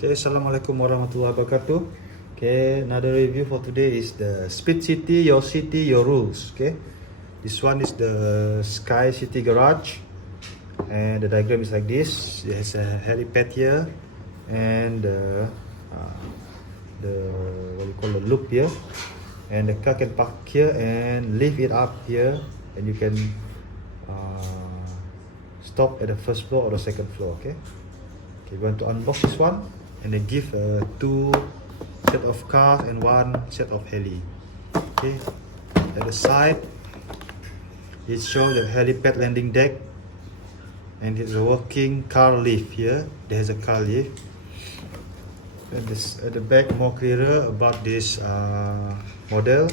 Okay, Assalamualaikum warahmatullahi wabarakatuh. Okay, another review for today is the SpeedCity, your city, your rules. Okay, this one is the Sky City Garage, and the diagram is like this. It has a helipad here, and the what you call the loop here, and the car can park here and lift it up here, and you can stop at the first floor or the second floor. Okay, we want to unbox this one and then give two set of cars and one set of heli. Okay, at the side it shows the helipad landing deck, and it's a working car lift here. There's a car lift, and this at the back more clearer about this model.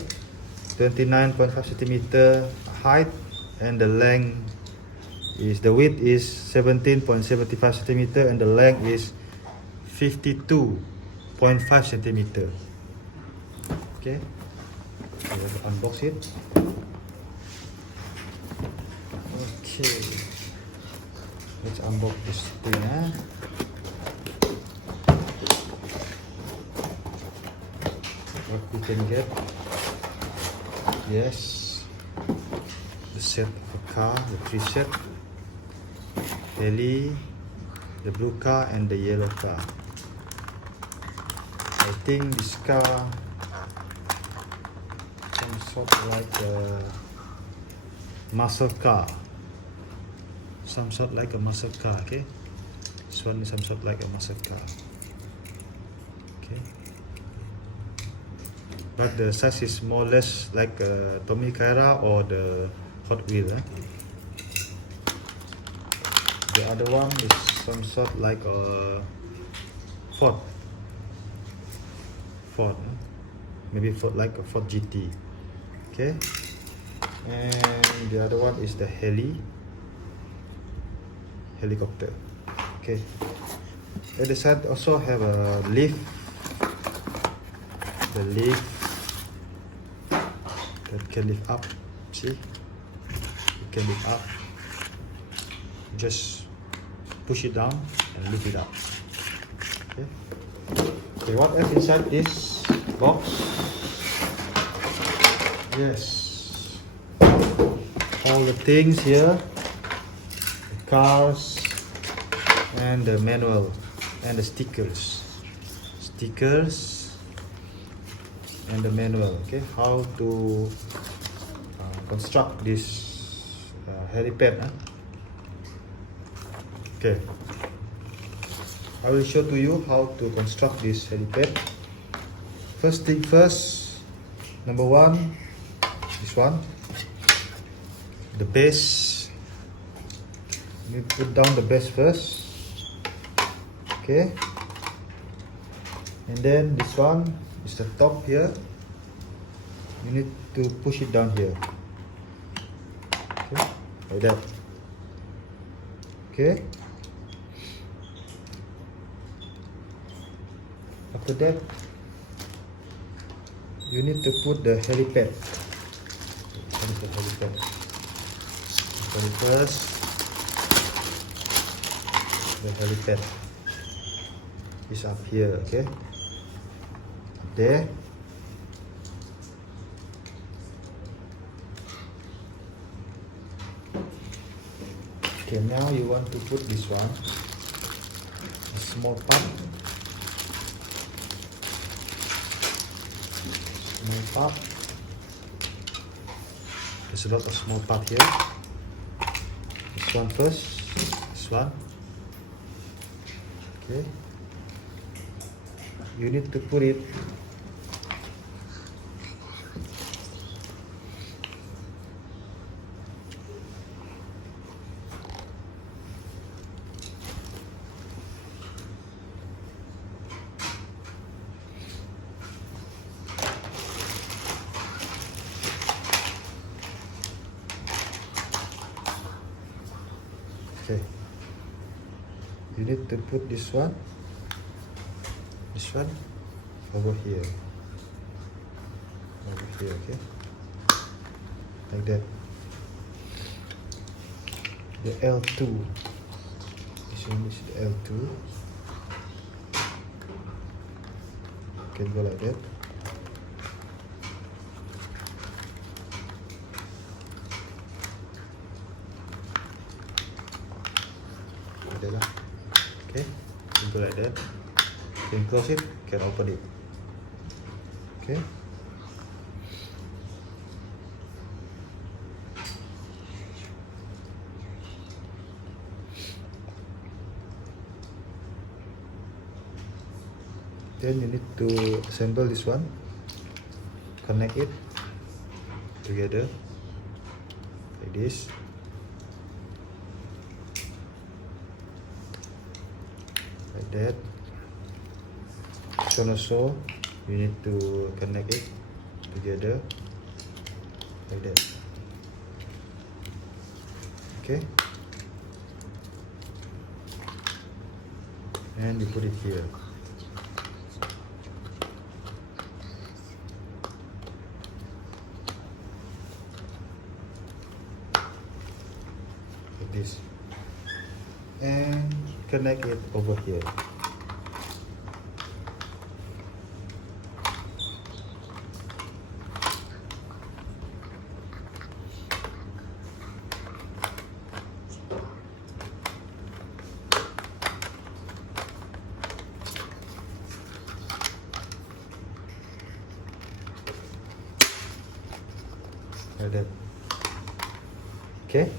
29.5 centimeter height, and the length is, the width is 17.75 centimeter, and the length is 52.5 centimeter. Okay, let's unbox it. Okay, let's unbox this thing. What we can get? Yes, the set of a car, the three set, heli, the blue car, and the yellow car. I think this car some sort of like a muscle car. Some sort like a muscle car. Okay, this one is some sort like a muscle car. Okay, but the size is more or less like a Tommy Kaira or the Hot Wheel. The other one is some sort like a Ford, maybe Ford, like a Ford GT. Okay, and the other one is the helicopter. Okay, at the side also have a lift, the lift that can lift up. See, you can lift up, just push it down and lift it up. Okay. Okay, what else inside this box? Yes, all the things here, the cars and the manual and the stickers and the manual. Okay, how to construct this helipad. Okay, I will show to you how to construct this helipad. First thing first, number one, this one, the base. You put down the base first. Okay, and then this one is the top here. You need to push it down here. Okay, like that. Okay, after that you need to put the helipad. First, the helipad is up here. Okay, there. Okay, now you want to put this one, a small part. There's a lot of small part here. This one first, this one. Okay, you need to put it okay. You need to put this one over here, okay, like that. The L2, this one is the L2. can go like that. Like that lah. Okay, can go like that. Can close it, can open it. Okay. Then you need to assemble this one, connect it together like this. Like that. This one also, you need to connect it together like that. Okay. And you put it here. This and connect it over here. Like that. Okay.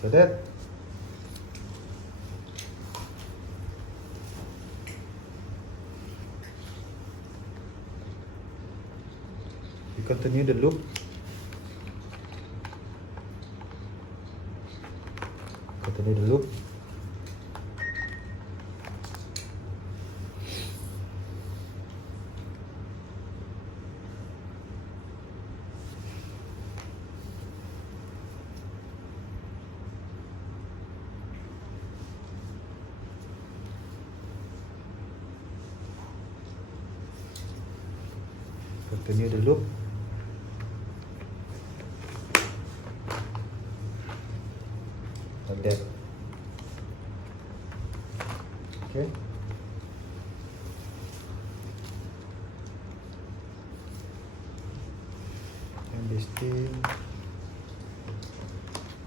So that you continue the loop. Continue the loop. Continue the loop. Like that. Okay. And this thing,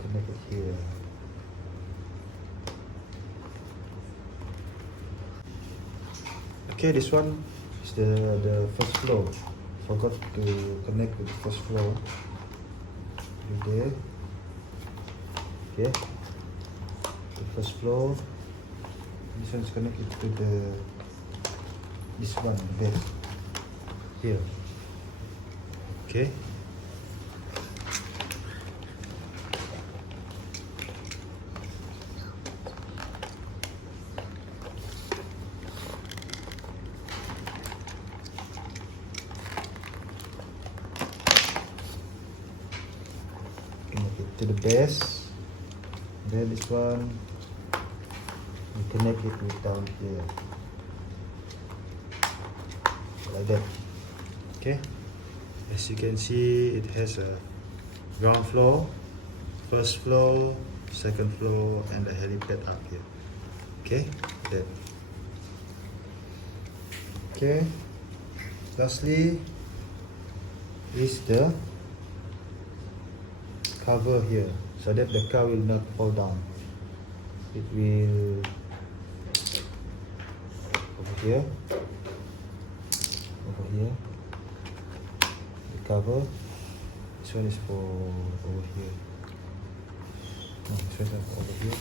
connect it here. Okay, this one is the first flow. Forgot to connect with the first flow. Right there. Okay. The first flow. This one is connected to this one, the base. Here. Okay. To the base, then this one we connect it with down here like that. Okay, as you can see, it has a ground floor, first floor, second floor, and a helipad up here. Okay, that. Okay, lastly is the cover here, so that the car will not fall down. It will over here, the cover. This one is for over here. No, this one is over here.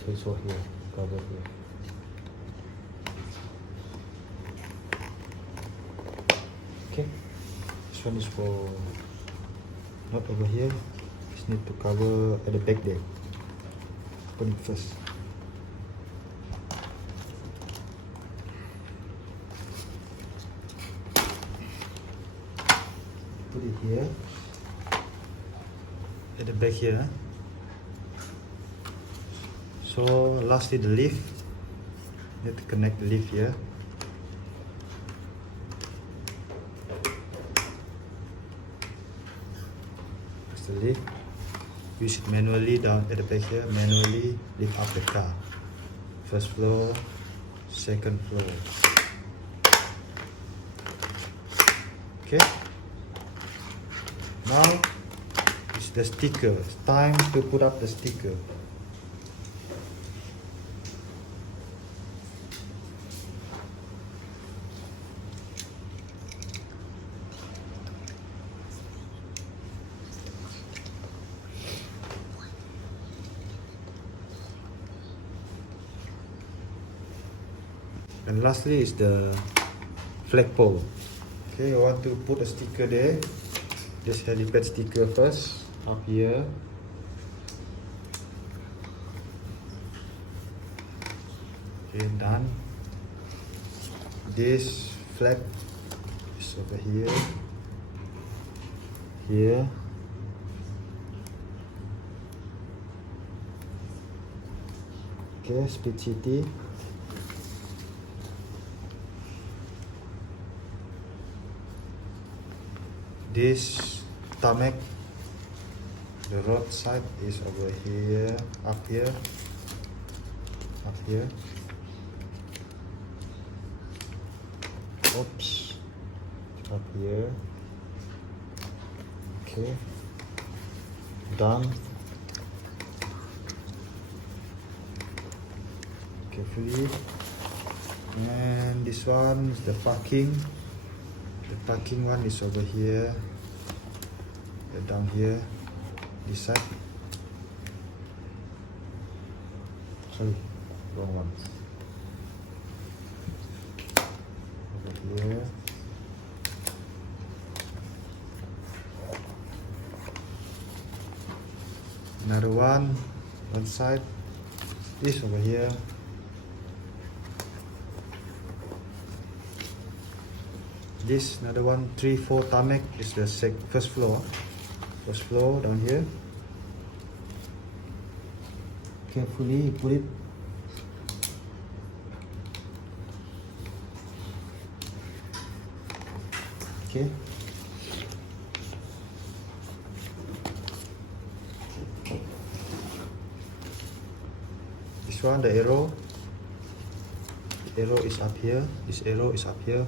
So it's over here. Cover here. Okay, this one is for not over here. Just need to cover at the back there. Open it first. Put it here at the back here. So lastly, the leaf. You need to connect the leaf here. the lift. Use it manually down at the back here. Manually lift up the car. First floor, second floor. Okay. Now it's the sticker. It's time to put up the sticker. And lastly is the flagpole. Okay, I want to put a sticker there. This helipad sticker first, up here. Okay, done. This flag is over here. Here. Okay, SpeedCity. This tarmac, the roadside is over here, up here, up here. Oops, up here. Okay, done. Carefully. And this one is the parking. The parking one is over here. Down here, this side. Sorry, wrong one. Over here. Another one side. This over here. This another one, 3, 4 tarmac is the first floor. First floor down here. Carefully put it. Okay. This one, the arrow. The arrow is up here. This arrow is up here.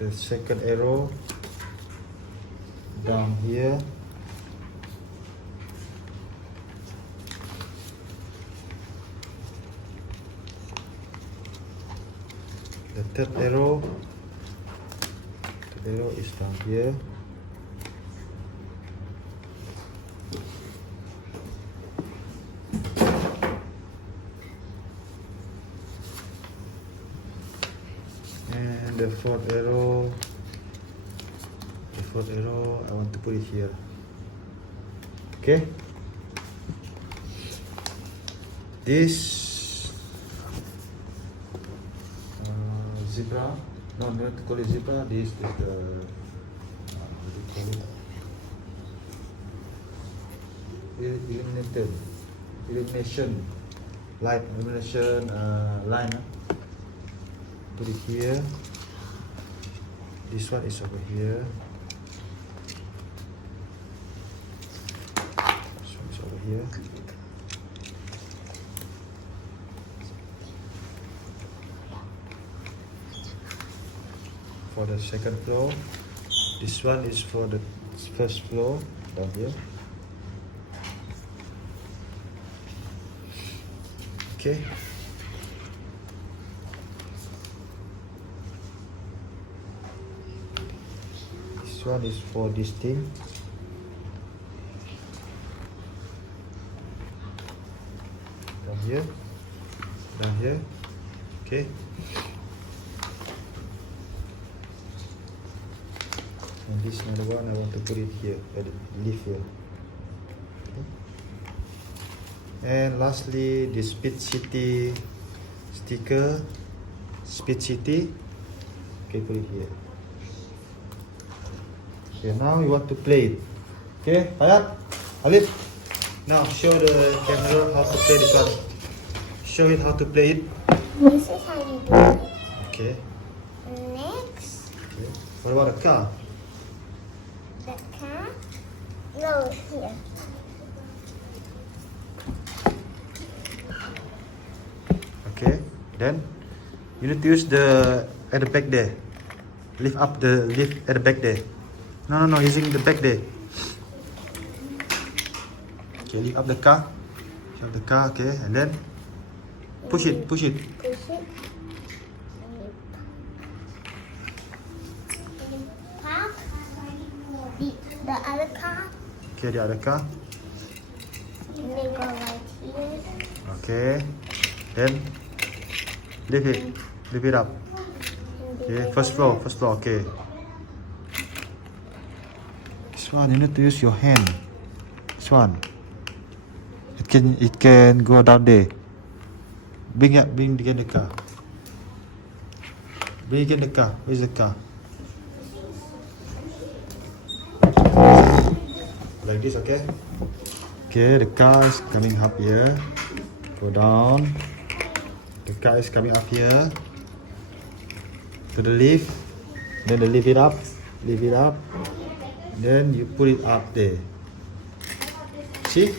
The second arrow down here. The third arrow is down here. And the fourth arrow, I want to put it here. Okay. This zebra, no, not to call it zebra. This is the what do you call it? Illumination light, line. Put it here. This one is over here. This one is over here. For the second floor. This one is for the first floor down here. Okay. This one is for this thing. Down here. Okay. And this another one, I want to put it here, leave here. Okay. And lastly, the SpeedCity sticker, SpeedCity. Okay, put it here. Okay, now we want to play it. Okay, Hayat, Alif. Now show the camera how to play this one. Show it how to play it. This is how you do it. Okay. Next, Okay. What about the car? The car goes here. Okay, then you need to use the at the back there. Lift up the lift at the back there. No, using the back there. Okay, lift up the car. Lift up the car, okay, and then push it. Push it. Park the other car. Okay, the other car. And then go right here. Okay, then lift it up. Okay, first floor, okay. This one you need to use your hand. This one. It can go down there. Bring again the car. Bring again the car. Where's the car? Like this, okay? Okay, the car is coming up here. Go down. The car is coming up here. To the lift. Then they lift it up. Then you put it up there. See?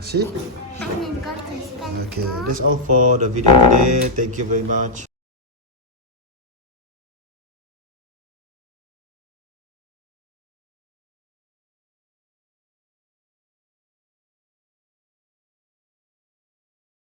See? And then go to stand. Okay, that's all for the video today. Thank you very much.